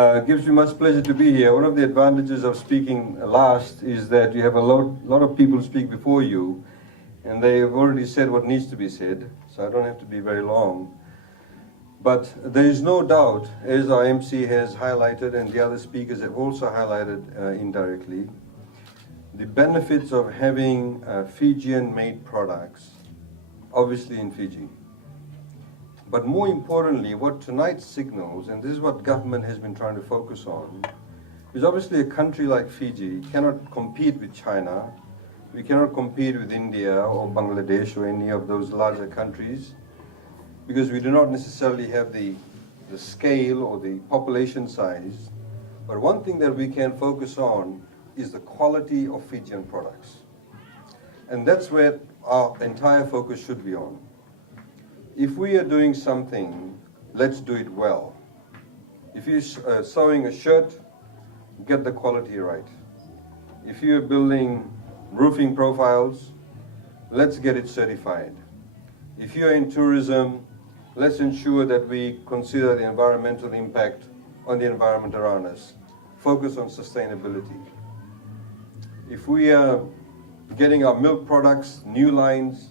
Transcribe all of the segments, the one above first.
Gives me much pleasure to be here. One of the advantages of speaking last is that you have a lot of people speak before you, and they have already said what needs to be said, so I don't have to be very long. But there is no doubt, as our MC has highlighted and the other speakers have also highlighted indirectly, the benefits of having Fijian-made products, obviously in Fiji. But more importantly, what tonight signals, and this is what government has been trying to focus on, is obviously a country like Fiji cannot compete with China. We cannot compete with India or Bangladesh or any of those larger countries because we do not necessarily have the scale or the population size. But one thing that we can focus on is the quality of Fijian products. And that's where our entire focus should be on. If we are doing something, let's do it well. If you're sewing a shirt, get the quality right. If you're building roofing profiles, let's get it certified. If you're in tourism, let's ensure that we consider the environmental impact on the environment around us. Focus on sustainability. If we are getting our milk products, new lines,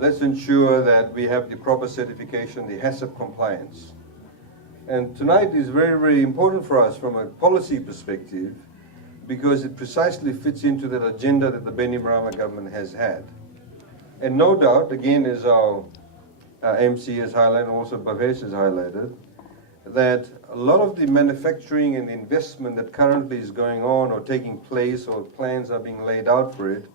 let's ensure that we have the proper certification, the HACCP compliance. And tonight is very, very important for us from a policy perspective because it precisely fits into that agenda that the Bainimarama government has had. And no doubt, again, as our MC has highlighted, and also Bhavesh has highlighted, that a lot of the manufacturing and the investment that currently is going on or taking place or plans are being laid out for it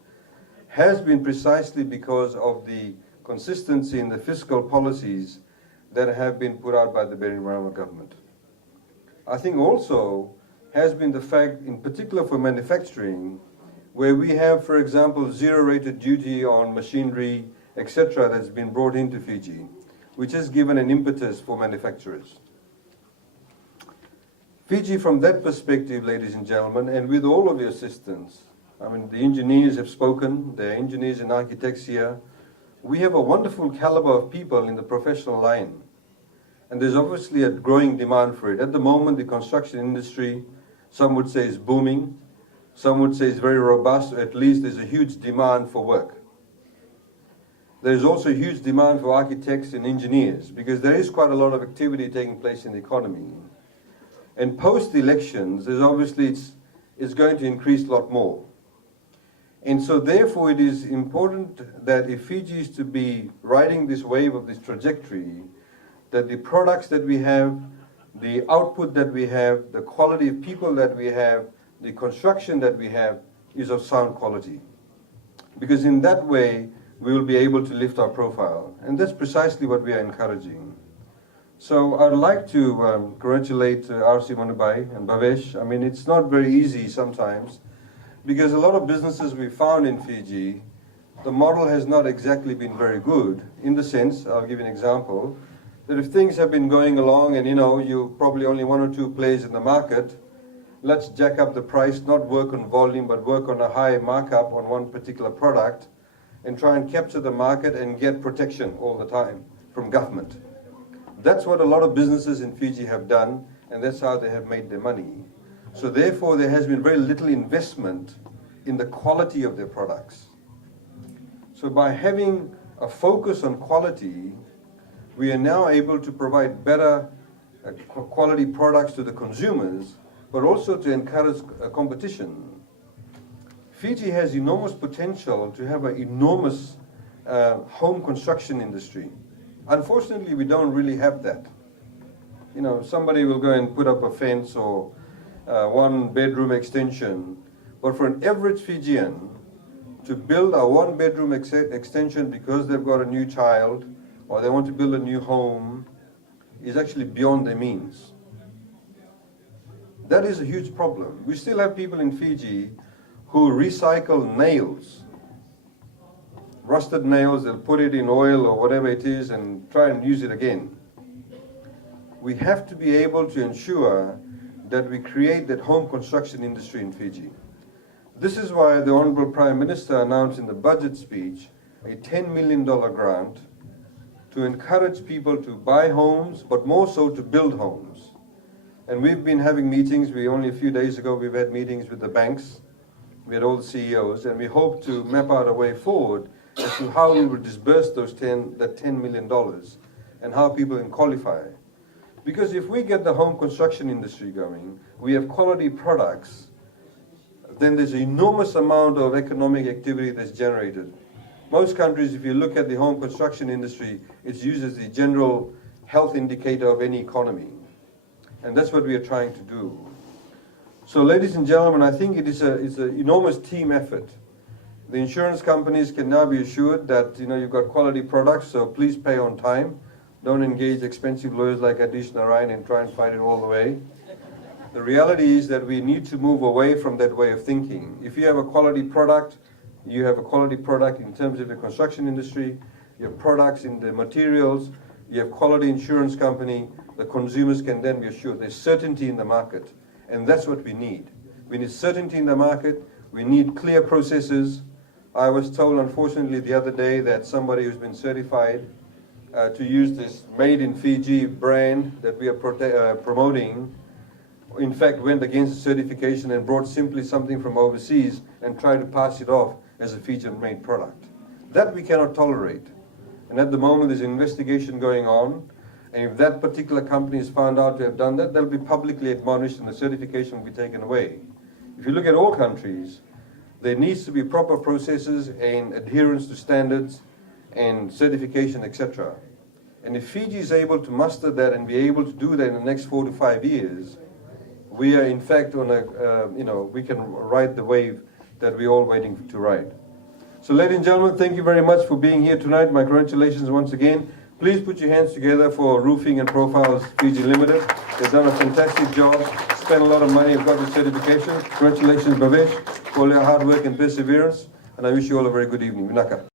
has been precisely because of the consistency in the fiscal policies that have been put out by the Bainimarama government. I think also has been the fact, in particular for manufacturing, where we have, for example, zero-rated duty on machinery, etc., that's been brought into Fiji, which has given an impetus for manufacturers. Fiji, from that perspective, ladies and gentlemen, and with all of your assistance, I mean, the engineers have spoken, there are engineers and architects here. We have a wonderful caliber of people in the professional line. And there's obviously a growing demand for it. At the moment, the construction industry, some would say is booming. Some would say is very robust, or at least there's a huge demand for work. There's also a huge demand for architects and engineers because there is quite a lot of activity taking place in the economy. And post-elections, there's obviously it's going to increase a lot more. And so therefore it is important that if Fiji is to be riding this wave of this trajectory, that the products that we have, the output that we have, the quality of people that we have, the construction that we have is of sound quality. Because in that way, we will be able to lift our profile. And that's precisely what we are encouraging. So I'd like to congratulate R.C. Manubai and Bhavesh. I mean, it's not very easy sometimes, because a lot of businesses we found in Fiji, the model has not exactly been very good, in the sense, I'll give you an example, that if things have been going along and you probably only one or two players in the market, let's jack up the price, not work on volume, but work on a high markup on one particular product and try and capture the market and get protection all the time from government. That's what a lot of businesses in Fiji have done, and that's how they have made their money. So therefore, there has been very little investment in the quality of their products. So by having a focus on quality, we are now able to provide better quality products to the consumers, but also to encourage competition. Fiji has enormous potential to have an enormous home construction industry. Unfortunately, we don't really have that. Somebody will go and put up a fence or one-bedroom extension, but for an average Fijian to build a one-bedroom extension because they've got a new child or they want to build a new home is actually beyond their means. That is a huge problem. We still have people in Fiji who recycle nails, rusted nails, they'll put it in oil or whatever it is and try and use it again. We have to be able to ensure that we create that home construction industry in Fiji. This is why the Honorable Prime Minister announced in the budget speech a $10 million grant to encourage people to buy homes, but more so to build homes. And we've been having meetings. Only a few days ago, we've had meetings with the banks. We had all the CEOs, and we hope to map out a way forward as to how we would disburse that $10 million and how people can qualify. Because if we get the home construction industry going, we have quality products, then there's an enormous amount of economic activity that's generated. Most countries, if you look at the home construction industry, it's used as the general health indicator of any economy. And that's what we are trying to do. So ladies and gentlemen, I think it's an enormous team effort. The insurance companies can now be assured that you've got quality products, so please pay on time. Don't engage expensive lawyers like Adish Narayan and try and fight it all the way. The reality is that we need to move away from that way of thinking. If you have a quality product, you have a quality product in terms of the construction industry, you have products in the materials, you have quality insurance company, the consumers can then be assured there's certainty in the market. And that's what we need. We need certainty in the market, we need clear processes. I was told, unfortunately, the other day that somebody who's been certified to use this Made in Fiji brand that we are promoting, in fact, went against the certification and brought simply something from overseas and tried to pass it off as a Fijian-made product. That we cannot tolerate. And at the moment, there's an investigation going on. And if that particular company is found out to have done that, they'll be publicly admonished and the certification will be taken away. If you look at all countries, there needs to be proper processes and adherence to standards and certification, etc. And if Fiji is able to muster that and be able to do that in the next 4 to 5 years, we are in fact on we can ride the wave that we're all waiting to ride. So ladies and gentlemen, thank you very much for being here tonight. My congratulations once again. Please put your hands together for Roofing and Profiles Fiji Limited. They've done a fantastic job, spent a lot of money, have got the certification. Congratulations, Bhavesh, for all your hard work and perseverance. And I wish you all a very good evening. Vinaka.